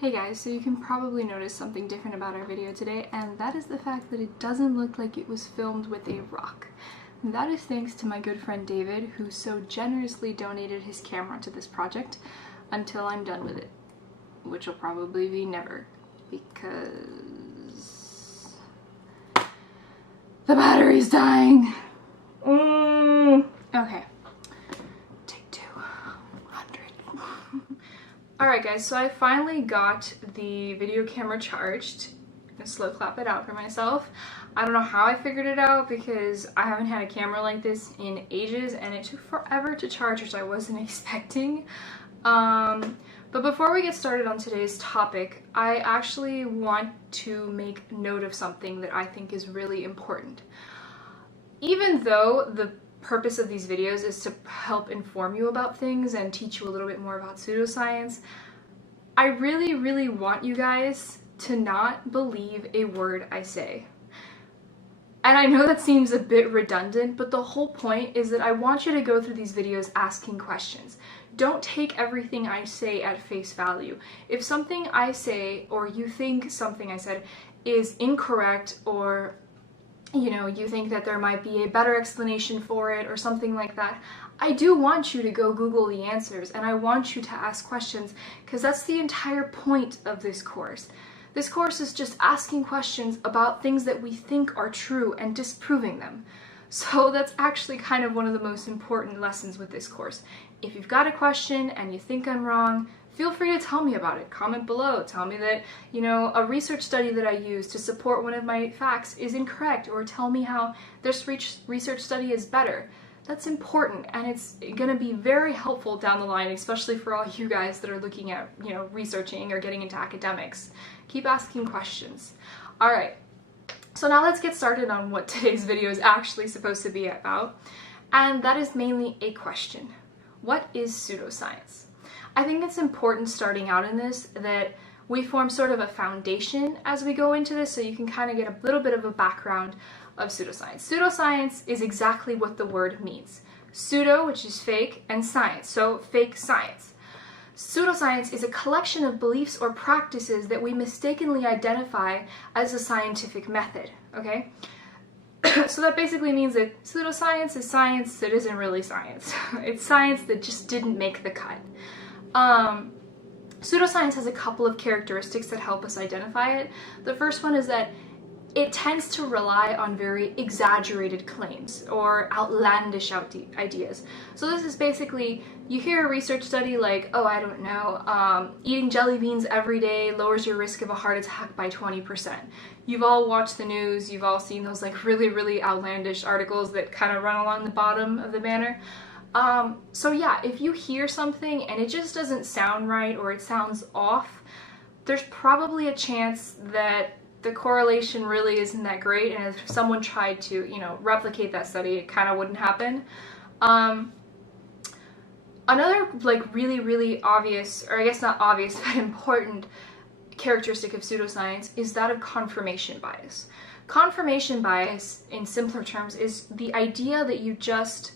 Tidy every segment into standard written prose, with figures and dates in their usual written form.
Hey guys, so you can probably notice something different about our video today, and that is the fact that it doesn't look like it was filmed with a rock. And that is thanks to my good friend David, who so generously donated his camera to this project until I'm done with it. Which will probably be never, because the battery's dying. Okay. Take 200. Alright guys, so I finally got the video camera charged. I'm gonna slow clap it out for myself. I don't know how I figured it out because I haven't had a camera like this in ages and it took forever to charge, which I wasn't expecting. But before we get started on today's topic, I actually want to make note of something that I think is really important. Even though the purpose of these videos is to help inform you about things and teach you a little bit more about pseudoscience, I really want you guys to not believe a word I say. And I know that seems a bit redundant, but the whole point is that I want you to go through these videos asking questions. Don't take everything I say at face value. If something I say, or you think something I said, is incorrect, or you think that there might be a better explanation for it or something like that, I do want you to go Google the answers, and I want you to ask questions, because that's the entire point of this course. This course is just asking questions about things that we think are true and disproving them. So that's actually kind of one of the most important lessons with this course. If you've got a question and you think I'm wrong, feel free to tell me about it. Comment below. Tell me that, a research study that I used to support one of my facts is incorrect, or tell me how this research study is better. That's important, and it's going to be very helpful down the line, especially for all you guys that are looking at, researching or getting into academics. Keep asking questions. All right. So now let's get started on what today's video is actually supposed to be about, and that is mainly a question. What is pseudoscience? I think it's important starting out in this that we form sort of a foundation as we go into this, so you can kind of get a little bit of a background of pseudoscience. Pseudoscience is exactly what the word means. Pseudo, which is fake, and science, so fake science. Pseudoscience is a collection of beliefs or practices that we mistakenly identify as a scientific method, okay? So that basically means that pseudoscience is science that isn't really science. It's science that just didn't make the cut. Pseudoscience has a couple of characteristics that help us identify it. The first one is that it tends to rely on very exaggerated claims or outlandish ideas. So this is basically, you hear a research study like, oh, I don't know, eating jelly beans every day lowers your risk of a heart attack by 20%. You've all watched the news, you've all seen those like really outlandish articles that kind of run along the bottom of the banner. So yeah, if you hear something and it just doesn't sound right or it sounds off, there's probably a chance that the correlation really isn't that great, and if someone tried to, replicate that study, it kind of wouldn't happen. Another like really obvious, or I guess not obvious, but important characteristic of pseudoscience is that of confirmation bias. Confirmation bias, in simpler terms, is the idea that you just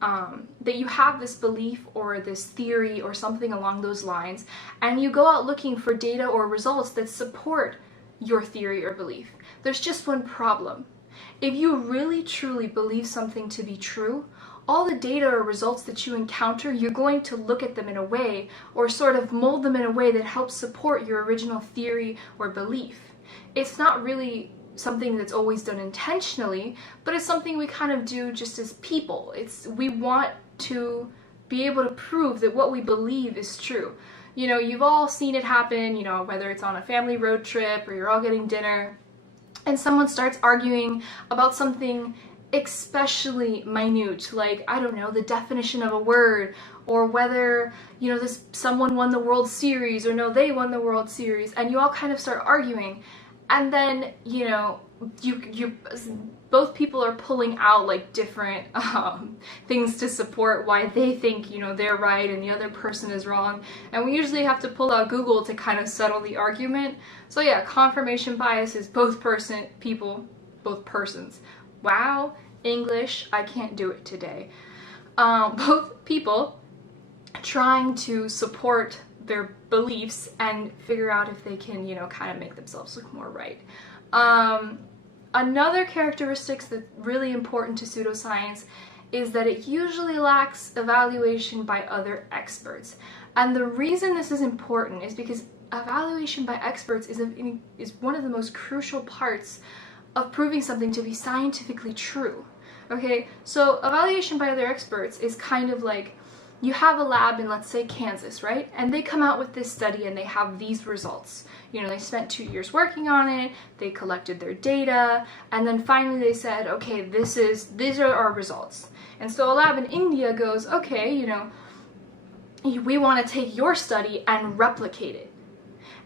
that you have this belief or this theory or something along those lines, and you go out looking for data or results that support your theory or belief. There's just one problem. If you really truly believe something to be true, all the data or results that you encounter, you're going to look at them in a way, or sort of mold them in a way that helps support your original theory or belief. It's not really something that's always done intentionally, but it's something we kind of do just as people. We want to be able to prove that what we believe is true. You've all seen it happen, whether it's on a family road trip or you're all getting dinner and someone starts arguing about something especially minute, like, I don't know, the definition of a word, or whether, someone won the World Series, or no, they won the World Series, and you all kind of start arguing, and then, both people are pulling out like different things to support why they think, they're right and the other person is wrong. And we usually have to pull out Google to kind of settle the argument. So yeah, confirmation bias is both persons. Wow, English, I can't do it today. Both people trying to support their beliefs and figure out if they can, you know, kind of make themselves look more right. Another characteristic that's really important to pseudoscience is that it usually lacks evaluation by other experts. And the reason this is important is because evaluation by experts is one of the most crucial parts of proving something to be scientifically true. Okay, so evaluation by other experts is kind of like you have a lab in, let's say, Kansas, right? And they come out with this study and they have these results. You know, they spent 2 years working on it, they collected their data, and then finally they said, okay, these are our results. And so a lab in India goes, okay, you know, we want to take your study and replicate it.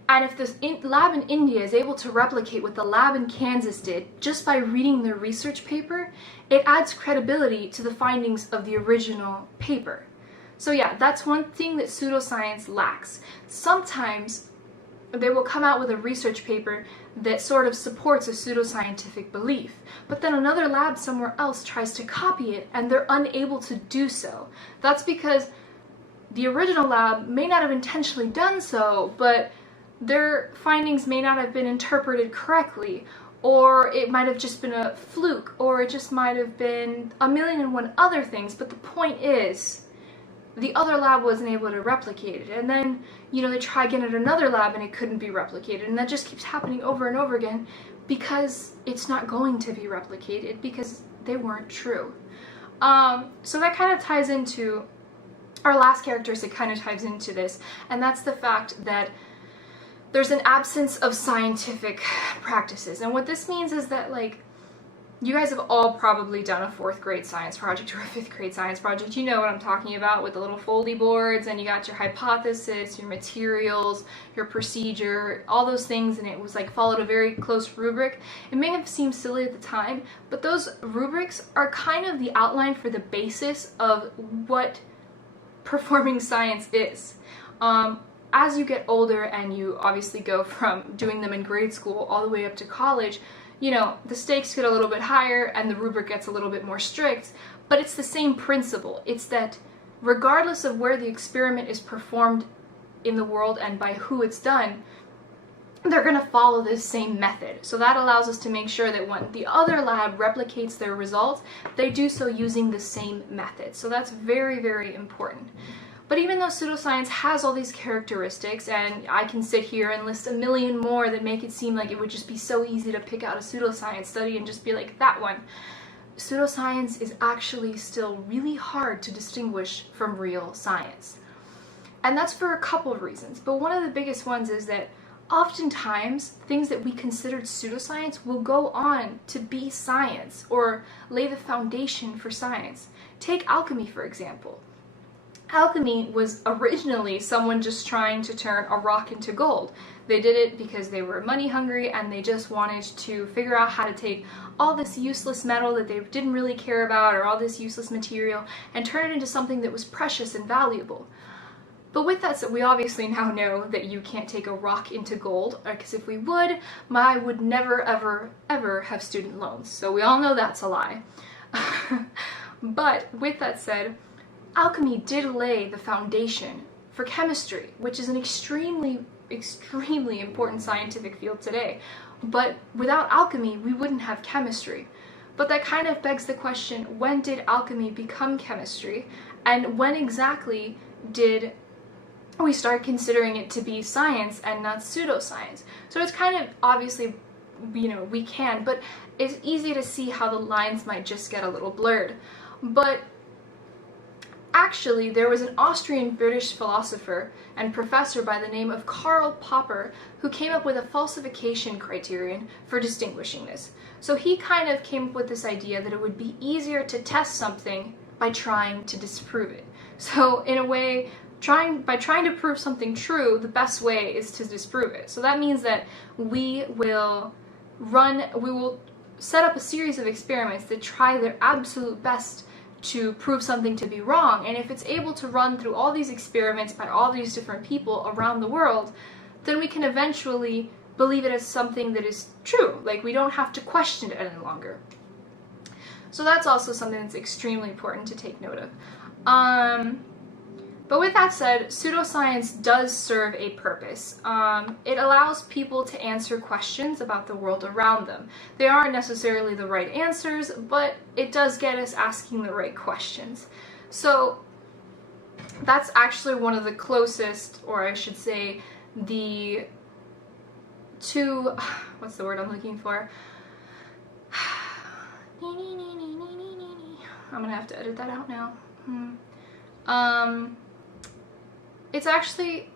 And if this lab in India is able to replicate what the lab in Kansas did just by reading their research paper, it adds credibility to the findings of the original paper. So yeah, that's one thing that pseudoscience lacks. Sometimes they will come out with a research paper that sort of supports a pseudoscientific belief, but then another lab somewhere else tries to copy it and they're unable to do so. That's because the original lab may not have intentionally done so, but their findings may not have been interpreted correctly, or it might have just been a fluke, or it just might have been a million and one other things. But the point is, the other lab wasn't able to replicate it, and then, you know, they try again at another lab and it couldn't be replicated, and that just keeps happening over and over again because it's not going to be replicated because they weren't true. So that kind of ties into our last characteristic, kind of ties into this, and that's the fact that there's an absence of scientific practices. And what this means is that, like, you guys have all probably done a 4th grade science project or a 5th grade science project. You know what I'm talking about, with the little foldy boards, and you got your hypothesis, your materials, your procedure, all those things, and it was like followed a very close rubric. It may have seemed silly at the time, but those rubrics are kind of the outline for the basis of what performing science is. As you get older and you obviously go from doing them in grade school all the way up to college, you know, the stakes get a little bit higher and the rubric gets a little bit more strict, but it's the same principle. It's that regardless of where the experiment is performed in the world and by who it's done, they're going to follow this same method. So that allows us to make sure that when the other lab replicates their results, they do so using the same method. So that's very, very important. But even though pseudoscience has all these characteristics, and I can sit here and list a million more that make it seem like it would just be so easy to pick out a pseudoscience study and just be like, that one, pseudoscience is actually still really hard to distinguish from real science. And that's for a couple of reasons, but one of the biggest ones is that oftentimes things that we considered pseudoscience will go on to be science or lay the foundation for science. Take alchemy, for example. Alchemy was originally someone just trying to turn a rock into gold. They did it because they were money hungry and they just wanted to figure out how to take all this useless metal that they didn't really care about, or all this useless material, and turn it into something that was precious and valuable. But with that said, we obviously now know that you can't take a rock into gold, because if we would, I would never, ever, ever have student loans. So we all know that's a lie. But with that said, alchemy did lay the foundation for chemistry, which is an extremely, extremely important scientific field today. But without alchemy, we wouldn't have chemistry. But that kind of begs the question, when did alchemy become chemistry? And when exactly did we start considering it to be science and not pseudoscience? So it's kind of obviously, you know, we can, but it's easy to see how the lines might just get a little blurred. But actually, there was an Austrian-British philosopher and professor by the name of Karl Popper who came up with a falsification criterion for distinguishing this. So he kind of came up with this idea that it would be easier to test something by trying to disprove it. So in a way, by trying to prove something true, the best way is to disprove it. So that means that we will set up a series of experiments that try their absolute best to prove something to be wrong, and if it's able to run through all these experiments by all these different people around the world, then we can eventually believe it as something that is true. Like, we don't have to question it any longer. So that's also something that's extremely important to take note of. But with that said, pseudoscience does serve a purpose. It allows people to answer questions about the world around them. They aren't necessarily the right answers, but it does get us asking the right questions. So that's actually one of the closest, or I should say, the two, what's the word I'm looking for? I'm gonna have to edit that out now. It's actually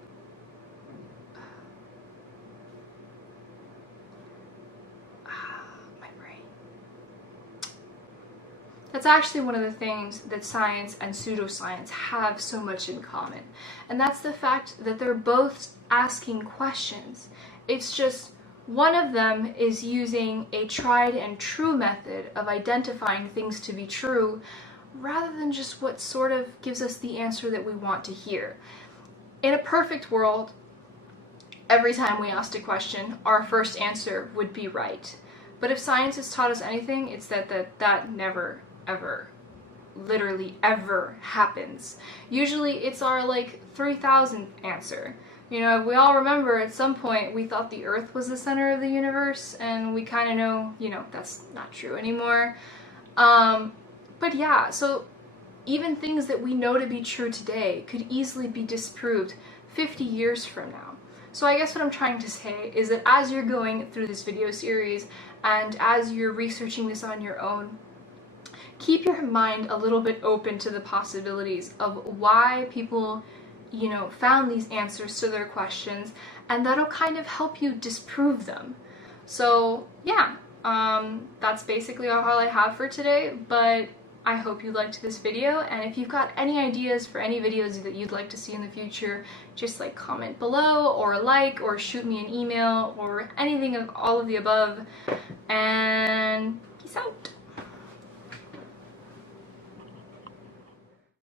my brain. That's actually one of the things that science and pseudoscience have so much in common. And that's the fact that they're both asking questions. It's just one of them is using a tried and true method of identifying things to be true rather than just what sort of gives us the answer that we want to hear. In a perfect world, every time we asked a question, our first answer would be right. But if science has taught us anything, it's that never, ever, literally ever happens. Usually it's our like 3000th answer. You know, we all remember at some point we thought the Earth was the center of the universe, and we kind of know, you know, that's not true anymore. But yeah, so even things that we know to be true today could easily be disproved 50 years from now. So I guess what I'm trying to say is that as you're going through this video series and as you're researching this on your own, keep your mind a little bit open to the possibilities of why people, you know, found these answers to their questions, and that'll kind of help you disprove them. So yeah, that's basically all I have for today, but I hope you liked this video, and if you've got any ideas for any videos that you'd like to see in the future, just like comment below or like or shoot me an email or anything of all of the above, and peace out.